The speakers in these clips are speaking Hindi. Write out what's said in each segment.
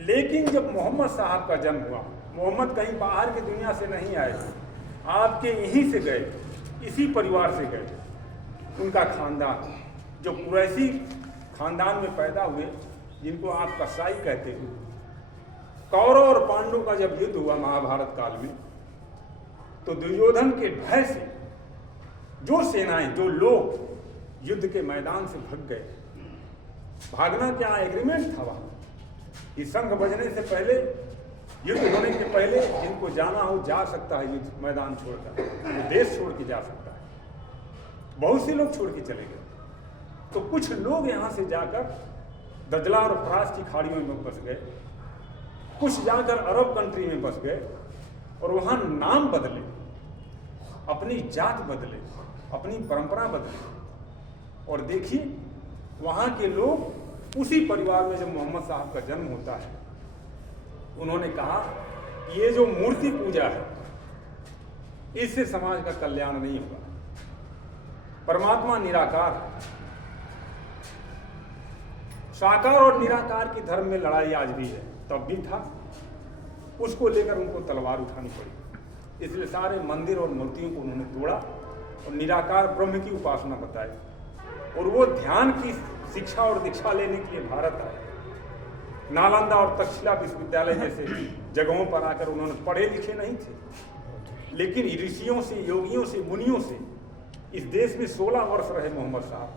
लेकिन जब मोहम्मद साहब का जन्म हुआ, मोहम्मद कहीं बाहर की दुनिया से नहीं आए, आपके यहीं से गए, इसी परिवार से गए। उनका खानदान जो कुरैशी खानदान में पैदा हुए, जिनको आप कसाई कहते हो, कौरव और पांडव का जब युद्ध हुआ महाभारत काल में, तो दुर्योधन के भय से जो सेनाएं, जो लोग युद्ध के मैदान से भाग गए, भागना क्या एग्रीमेंट था वहां कि संघ बजने से पहले, युद्ध होने के पहले जिनको जाना हो जा सकता है युद्ध मैदान छोड़कर, वो देश छोड़ के जा सकता है। बहुत से लोग छोड़ के चले गए, तो कुछ लोग यहाँ से जाकर दजला और फरास की खाड़ियों में बस गए, कुछ जाकर अरब कंट्री में बस गए और वहाँ नाम बदले, अपनी जात बदले, अपनी परंपरा बदले। और देखिए वहाँ के लोग, उसी परिवार में जब मोहम्मद साहब का जन्म होता है, उन्होंने कहा कि ये जो मूर्ति पूजा है, इससे समाज का कल्याण नहीं होगा। परमात्मा निराकार है। साकार और निराकार की धर्म में लड़ाई आज भी है, तब भी था। उसको लेकर उनको तलवार उठानी पड़ी, इसलिए सारे मंदिर और मूर्तियों को उन्होंने तोड़ा और निराकार ब्रह्म की उपासना बताई। और वो ध्यान की शिक्षा और दीक्षा लेने के लिए भारत आए। नालंदा और तक्षशिला विश्वविद्यालय जैसे जगहों पर आकर उन्होंने, पढ़े लिखे नहीं थे, लेकिन ऋषियों से, योगियों से, मुनियों से इस देश में 16 वर्ष रहे मोहम्मद साहब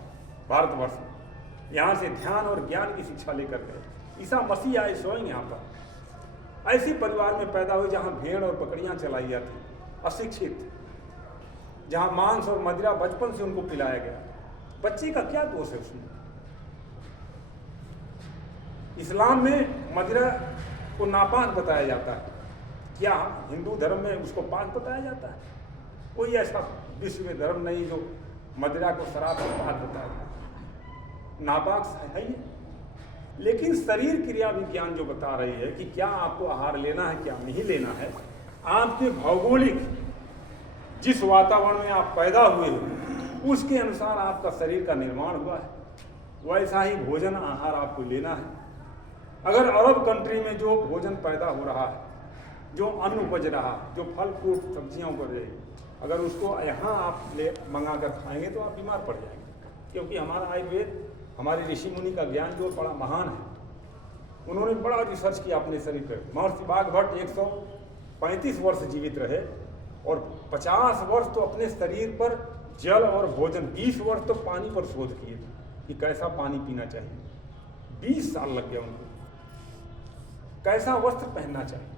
भारतवर्ष में। यहाँ से ध्यान और ज्ञान की शिक्षा लेकर गए। ईसा मसीह आए स्वयं यहाँ पर। ऐसे परिवार में पैदा हुए जहाँ भेड़ और बकरियाँ चलाई जाती, अशिक्षित, जहाँ मांस और मदिरा बचपन से उनको पिलाया गया। बच्चे का क्या दोष है उसमें? इस्लाम में मदिरा को नापाक बताया जाता है, क्या हिंदू धर्म में उसको पाक बताया जाता है? कोई ऐसा विश्व में धर्म नहीं जो मदिरा को शराब को पाक बताया, नापाक है ही। लेकिन शरीर क्रिया विज्ञान जो बता रही है कि क्या आपको आहार लेना है, क्या नहीं लेना है, आपके भौगोलिक जिस वातावरण में आप पैदा हुए हो उसके अनुसार आपका शरीर का निर्माण हुआ है, वैसा ही भोजन आहार आपको लेना है। अगर अरब कंट्री में जो भोजन पैदा हो रहा है, जो अन्न उपज रहा है, जो फल फ्रूट सब्जियां उग रही, अगर उसको यहाँ आप ले मंगा कर खाएंगे तो आप बीमार पड़ जाएंगे। क्योंकि हमारा आयुर्वेद, हमारे ऋषि मुनि का ज्ञान जो बड़ा महान है, उन्होंने बड़ा रिसर्च किया अपने शरीर पर। महर्षि बाघभट्ट 135 वर्ष जीवित रहे और 50 वर्ष तो अपने शरीर पर जल और भोजन, 20 वर्ष तो पानी पर शोध किए कि कैसा पानी पीना चाहिए। 20 साल लग गया उनको। कैसा वस्त्र पहनना चाहिए।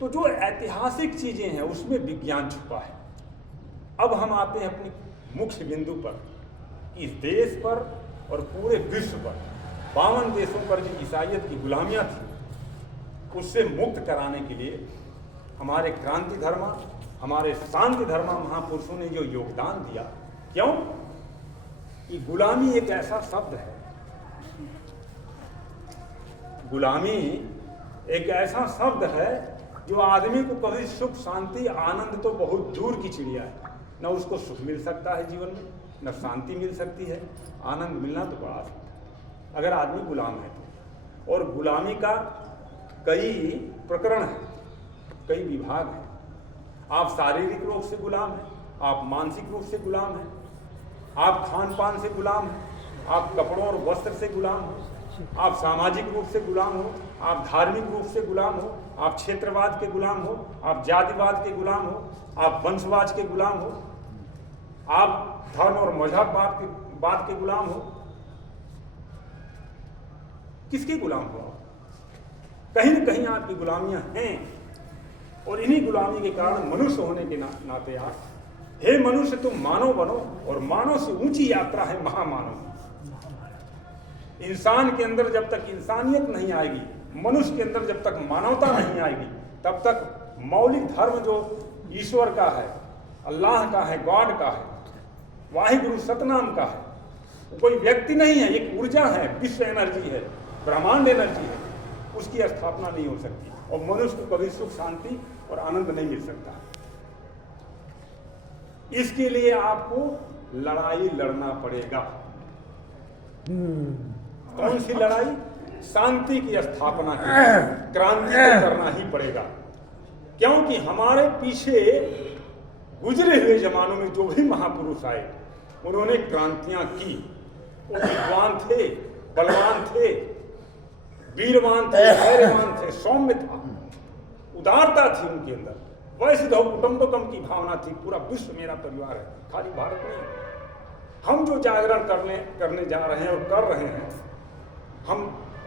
तो जो ऐतिहासिक चीजें हैं उसमें विज्ञान छुपा है। अब हम आते हैं अपनी मुख्य बिंदु पर। इस देश पर और पूरे विश्व पर 52 देशों पर जो ईसाइयत की गुलामियां थी, उससे मुक्त कराने के लिए हमारे क्रांति धर्म, हमारे शांति धर्म महापुरुषों ने जो योगदान दिया। क्यों? कि गुलामी एक ऐसा शब्द है, गुलामी एक ऐसा शब्द है जो आदमी को कभी सुख, शांति, आनंद तो बहुत दूर की चिड़िया है। न उसको सुख मिल सकता है जीवन में, न शांति मिल सकती है, आनंद मिलना तो बड़ा सकता है अगर आदमी गुलाम है तो। और गुलामी का कई प्रकरण है, कई विभाग हैं। आप शारीरिक रूप से गुलाम हैं, आप मानसिक रूप से गुलाम हैं, आप खान पान से गुलाम हैं, आप कपड़ों और वस्त्र से गुलाम हो, आप सामाजिक रूप से गुलाम हो, आप धार्मिक रूप से गुलाम हो, आप क्षेत्रवाद के गुलाम हो, आप जातिवाद के गुलाम हो, आप वंशवाद के गुलाम हो, आप धर्म और मजहबवाद के गुलाम हो। किसके गुलाम हो? कहीं न कहीं आपकी गुलामियां हैं। और इन्हीं गुलामी के कारण मनुष्य होने के नाते आप, हे मनुष्य तुम मानव बनो, और मानव से ऊंची यात्रा है महामानव। इंसान के अंदर जब तक इंसानियत नहीं आएगी, मनुष्य के अंदर जब तक मानवता नहीं आएगी, तब तक मौलिक धर्म जो ईश्वर का है, अल्लाह का है, गॉड का है, वाहिगुरु सतनाम का है, कोई व्यक्ति नहीं है, एक ऊर्जा है, विश्व एनर्जी है, ब्रह्मांड एनर्जी है, उसकी स्थापना नहीं हो सकती। और मनुष्य को कभी सुख, शांति और आनंद नहीं मिल सकता। इसके लिए आपको लड़ाई लड़ना पड़ेगा। कौन सी लड़ाई? शांति की स्थापना की, क्रांति को करना ही पड़ेगा। क्योंकि हमारे पीछे गुजरे हुए जमानों में जो भी महापुरुष आए उन्होंने क्रांतियां की। वो विद्वान थे, बलवान थे, वीरवान थे, धैर्यवान थे, सौम्य था, उदारता थी उनके अंदर, वैसे कुटुंबकम की भावना थी। पूरा विश्व मेरा परिवार है, खाली भारत नहीं। हम जो जागरण करने जा रहे हैं और कर रहे हैं, हम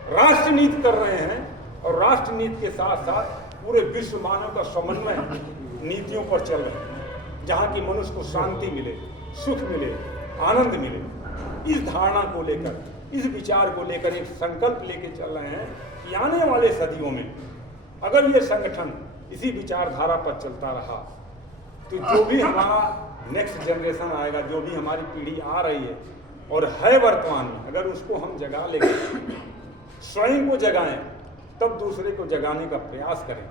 राष्ट्र नीति कर रहे हैं और राष्ट्र नीति के साथ साथ पूरे विश्व मानव का समन्वय नीतियों पर चल रहे हैं, जहाँ की मनुष्य को शांति मिले, सुख मिले, आनंद मिले। इस धारणा को लेकर, इस विचार को लेकर एक संकल्प लेके चल रहे हैं कि आने वाले सदियों में अगर ये संगठन इसी विचारधारा पर चलता रहा तो जो भी हमारा नेक्स्ट जनरेशन आएगा, जो भी हमारी पीढ़ी आ रही है और है वर्तमान में, अगर उसको हम जगा लेंगे, स्वयं को जगाएं, तब दूसरे को जगाने का प्रयास करें।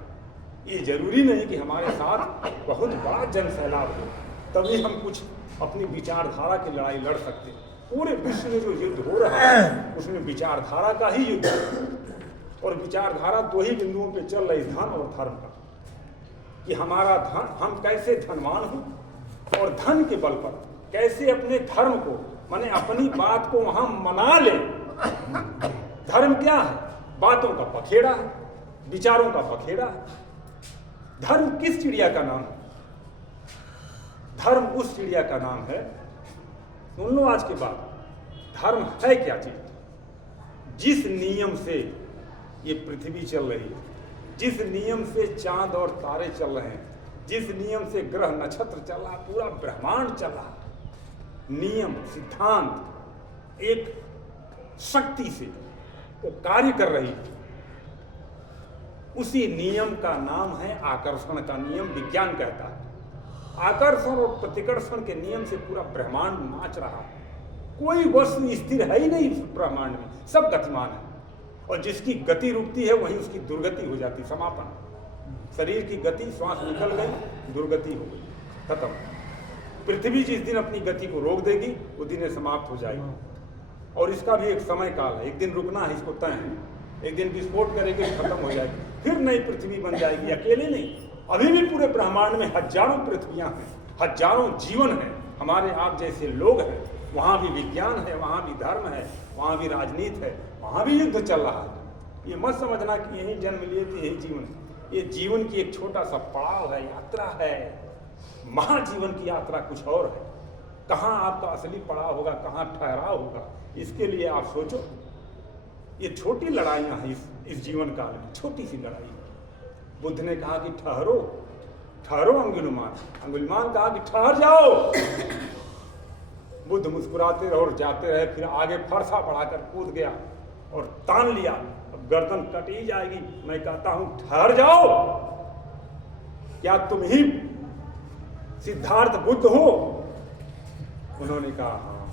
ये जरूरी नहीं कि हमारे साथ बहुत बड़ा जन सैलाब हो तभी हम कुछ अपनी विचारधारा की लड़ाई लड़ सकते हैं। पूरे विश्व में जो युद्ध हो रहा है उसमें विचारधारा का ही युद्ध है, और विचारधारा दो ही बिंदुओं पे चल रही, धन और धर्म का। कि हमारा धन, हम कैसे धनवान हो और धन के बल पर कैसे अपने धर्म को, माने अपनी बात को वहां मना ले। धर्म क्या है? बातों का पखेड़ा है, विचारों का पखेड़ा है। धर्म किस चिड़िया का नाम है? धर्म उस चिड़िया का नाम है, सुन लो आज के बाद, धर्म है क्या चीज? जिस नियम से ये पृथ्वी चल रही है, जिस नियम से चांद और तारे चल रहे हैं, जिस नियम से ग्रह नक्षत्र चल रहा, पूरा ब्रह्मांड चल रहा, नियम सिद्धांत एक शक्ति से वो कार्य कर रही है। उसी नियम का नाम है आकर्षण का नियम। विज्ञान कहता है आकर्षण और प्रतिकर्षण के नियम से पूरा ब्रह्मांड नाच रहा है। कोई वस्तु स्थिर है ही नहीं ब्रह्मांड में, सब गतिमान है। और जिसकी गति रुकती है वहीं उसकी दुर्गति हो जाती, समापन। शरीर की गति, श्वास निकल गई, दुर्गति हो गई, खत्म। पृथ्वी जिस दिन अपनी गति को रोक देगी वो दिन समाप्त हो जाएगी। और इसका भी एक समय काल है, एक दिन रुकना है, इसको तय है। एक दिन विस्फोट करेगी, खत्म हो जाएगी, फिर नई पृथ्वी बन जाएगी। अकेले नहीं, अभी भी पूरे ब्रह्मांड में हजारों पृथ्वियां हैं, हजारों जीवन हैं, हमारे आप जैसे लोग हैं। वहाँ भी विज्ञान है, वहाँ भी धर्म है, वहाँ भी राजनीति है, वहाँ भी युद्ध चल रहा है। ये मत समझना कि यही जन्म लिए थे यही जीवन। ये जीवन की एक छोटा सा पड़ाव है, यात्रा है। महाजीवन की यात्रा कुछ और है। कहाँ आपका असली पड़ाव होगा, कहाँ ठहराव होगा, इसके लिए आप सोचो। ये छोटी लड़ाइयाँ हैं इस जीवन काल में, छोटी सी लड़ाई। बुद्ध ने कहा कि ठहरो, ठहरो अंगुलिमान। अंगुलिमान कहा कि ठहर जाओ। बुद्ध मुस्कुराते रहे और जाते रहे, फिर आगे फरसा बढ़ाकर कूद गया और तान लिया। अब गर्दन कट ही जाएगी। मैं कहता हूं ठहर जाओ। क्या तुम ही सिद्धार्थ बुद्ध हो? उन्होंने कहा हाँ।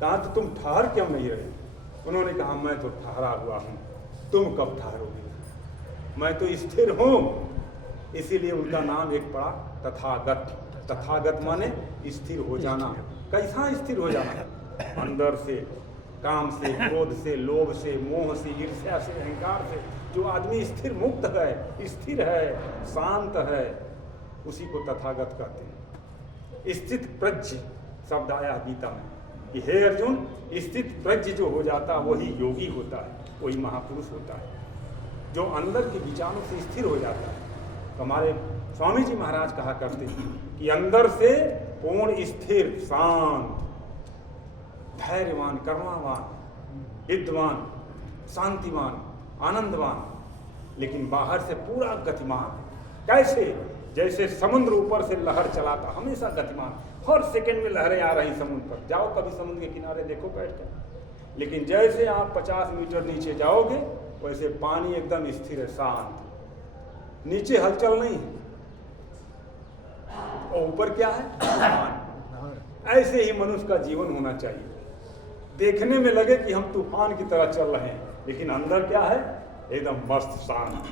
कहा तो तुम ठहर क्यों नहीं रहे? उन्होंने कहा मैं तो ठहरा हुआ हूं, तुम कब ठहरोगे? मैं तो स्थिर हूं। इसीलिए उनका नाम एक पड़ा तथागत। तथागत माने स्थिर हो जाना। कैसा स्थिर हो जाना? अंदर से, काम से, क्रोध से, लोभ से, मोह से, ईर्ष्या से, अहंकार से। जो आदमी स्थिर मुक्त है, स्थिर है, शांत है, उसी को तथागत कहते हैं। स्थित प्रज्ञ शब्द आया गीता में कि हे अर्जुन, स्थित प्रज्ञ जो हो जाता वही योगी होता है, वही महापुरुष होता है, जो अंदर के विचारों से स्थिर हो जाता है। तो हमारे स्वामी जी महाराज कहा करते हैं कि अंदर से पूर्ण स्थिर, शांत, धैर्यवान, करुणावान, विद्वान, शांतिवान, आनंदवान, लेकिन बाहर से पूरा गतिमान। कैसे? जैसे समुद्र ऊपर से लहर चलाता, हमेशा गतिमान, हर सेकंड में लहरें आ रही समुद्र पर। जाओ कभी समुद्र के किनारे देखो बैठ कर। लेकिन जैसे आप 50 मीटर नीचे जाओगे वैसे पानी एकदम स्थिर है, शांत, नीचे हलचल नहीं है, और ऊपर क्या है? तूफान। ऐसे ही मनुष्य का जीवन होना चाहिए। देखने में लगे कि हम तूफान की तरह चल रहे हैं, लेकिन अंदर क्या है? एकदम मस्त, शांत।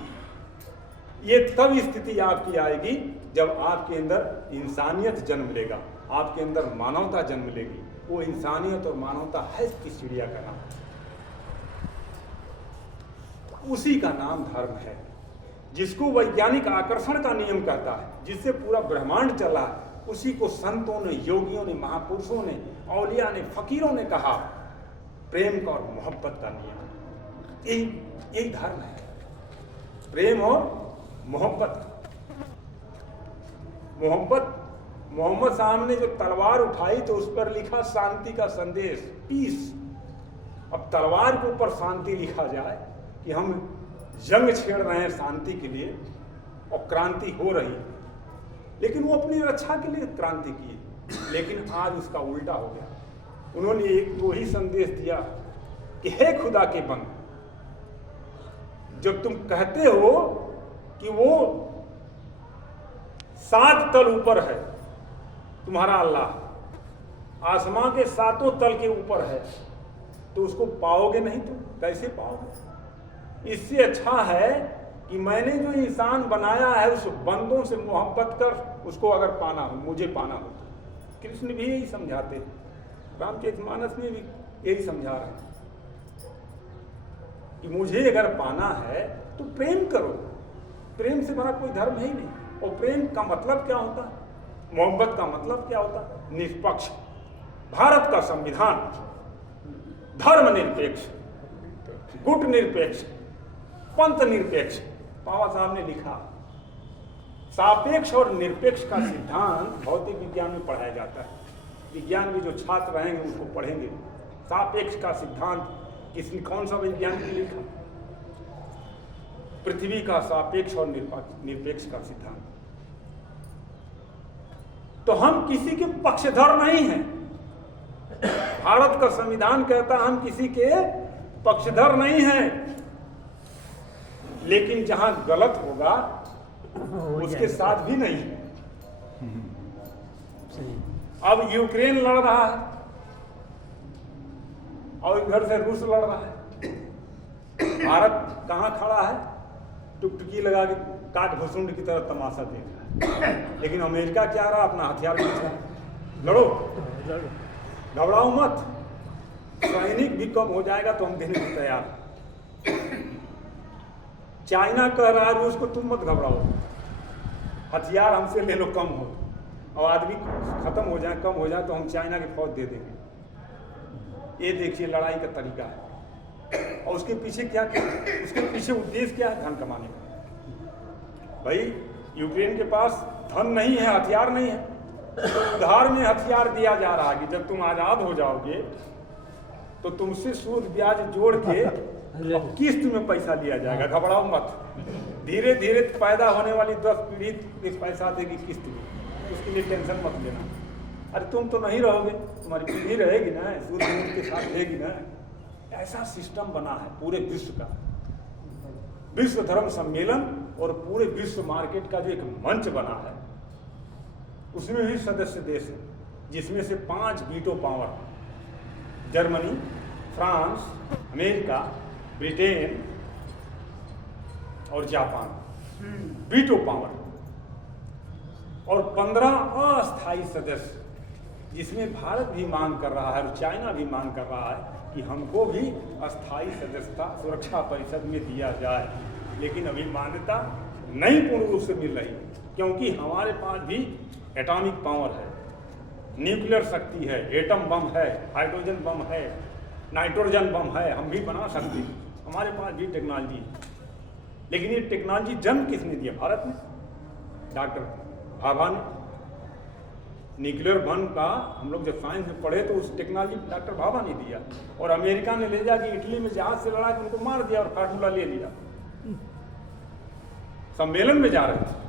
ये तब स्थिति आपकी आएगी जब आपके अंदर इंसानियत जन्म लेगा, आपके अंदर मानवता जन्म लेगी। वो इंसानियत और मानवता है किस चिड़िया का नाम? उसी का नाम धर्म है, जिसको वैज्ञानिक आकर्षण का नियम कहता है, जिससे पूरा ब्रह्मांड चला, उसी को संतों ने, योगियों ने, महापुरुषों ने, औलिया ने, फकीरों ने कहा प्रेम का और मोहब्बत का नियम। यही धर्म है, प्रेम और मोहब्बत। मोहम्मद साहब ने जो तलवार उठाई तो उस पर लिखा शांति का संदेश, पीस। अब तलवार के ऊपर शांति लिखा जाए कि हम जंग छेड़ रहे हैं शांति के लिए और क्रांति हो रही है, लेकिन वो अपनी रक्षा के लिए क्रांति की, लेकिन आज उसका उल्टा हो गया। उन्होंने एक तो ही संदेश दिया कि हे खुदा के बंद, जब तुम कहते हो कि वो 7 तल ऊपर है, तुम्हारा अल्लाह आसमां के 7 तल के ऊपर है, तो उसको पाओगे नहीं, तुम कैसे पाओगे? इससे अच्छा है कि मैंने जो इंसान बनाया है उस बंदों से मोहब्बत कर, उसको अगर पाना हो, मुझे पाना हो। कृष्ण भी यही समझाते हैं, रामचरितमानस में भी यही समझा रहे हैं कि मुझे अगर पाना है तो प्रेम करो। प्रेम से बड़ा कोई धर्म है ही नहीं। और प्रेम का मतलब क्या होता है, मोहब्बत का मतलब क्या होता है? निष्पक्ष। भारत का संविधान धर्म निरपेक्ष, गुट निरपेक्ष, पंथ निरपेक्ष। बाबा साहब ने लिखा, सापेक्ष और निरपेक्ष का सिद्धांत भौतिक विज्ञान में पढ़ाया जाता है। विज्ञान में जो छात्र रहेंगे उसको पढ़ेंगे। सापेक्ष का सिद्धांत किसने, कौन सा वैज्ञानिक ने लिखा? पृथ्वी का सापेक्ष और निरपेक्ष का सिद्धांत। तो हम किसी के पक्षधर नहीं हैं। भारत का संविधान कहता है हम किसी के पक्षधर नहीं हैं, लेकिन जहां गलत होगा उसके साथ भी नहीं है। अब यूक्रेन लड़ रहा है और इधर से रूस लड़ रहा है। भारत कहां खड़ा है? टुकटुकी लगा के काट भुसुंड की तरह तमाशा देख रहा है। लेकिन अमेरिका क्या रहा? अपना हथियार बेच रहा है। लड़ो, घबराओ मत, सैनिक भी कम हो जाएगा तो हम देने को तैयार। चाइना कह रहा है रूस को तुम मत घबराओ, हथियार हमसे ले लो, कम हो और आदमी खत्म हो जाए, कम हो जाए तो हम चाइना की फौज दे देंगे। ये देखिए लड़ाई का तरीका है। और उसके पीछे क्या, उसके पीछे उद्देश्य क्या है? धन कमाने का। भाई यूक्रेन के पास धन नहीं है, हथियार नहीं है, तो उधार में हथियार दिया जा रहा है कि जब तुम आजाद हो जाओगे तो तुमसे सूद ब्याज जोड़ के अब किस्त में पैसा लिया जाएगा। घबराओ मत, धीरे धीरे पैदा होने वाली 10 पीढ़ी पैसा देगी किस्त में, उसके लिए टेंशन मत लेना। अरे तुम तो नहीं रहोगे, तुम्हारी पीढ़ी रहेगी ना, सूद के साथ रहेगी ना। ऐसा सिस्टम बना है पूरे विश्व का। विश्व धर्म सम्मेलन और पूरे विश्व मार्केट का जो एक मंच बना है, उसमें भी सदस्य देश है, जिसमें से 5 veto power, Germany, France, America, Britain और जापान, वीटो पावर, और 15 अस्थायी सदस्य, जिसमें भारत भी मांग कर रहा है और चाइना भी मांग कर रहा है कि हमको भी अस्थायी सदस्यता सुरक्षा परिषद में दिया जाए। लेकिन अभी मान्यता नहीं पूर्ण रूप से मिल रही, क्योंकि हमारे पास भी एटॉमिक पावर है, न्यूक्लियर शक्ति है, एटम बम है, हाइड्रोजन बम है, नाइट्रोजन बम है, हम भी बना सकते हैं, हमारे पास भी टेक्नोलॉजी है। लेकिन ये टेक्नोलॉजी जन्म किसने दिया? भारत ने, डॉक्टर भाभा ने। न्यूक्लियर बम का हम लोग जब साइंस में पढ़े तो उस टेक्नोलॉजी डॉक्टर भाभा ने दिया, और अमेरिका ने ले जाके इटली में जहाज से लड़ा के उनको मार दिया और फार्मूला ले लिया। सम्मेलन में जा रहे थे,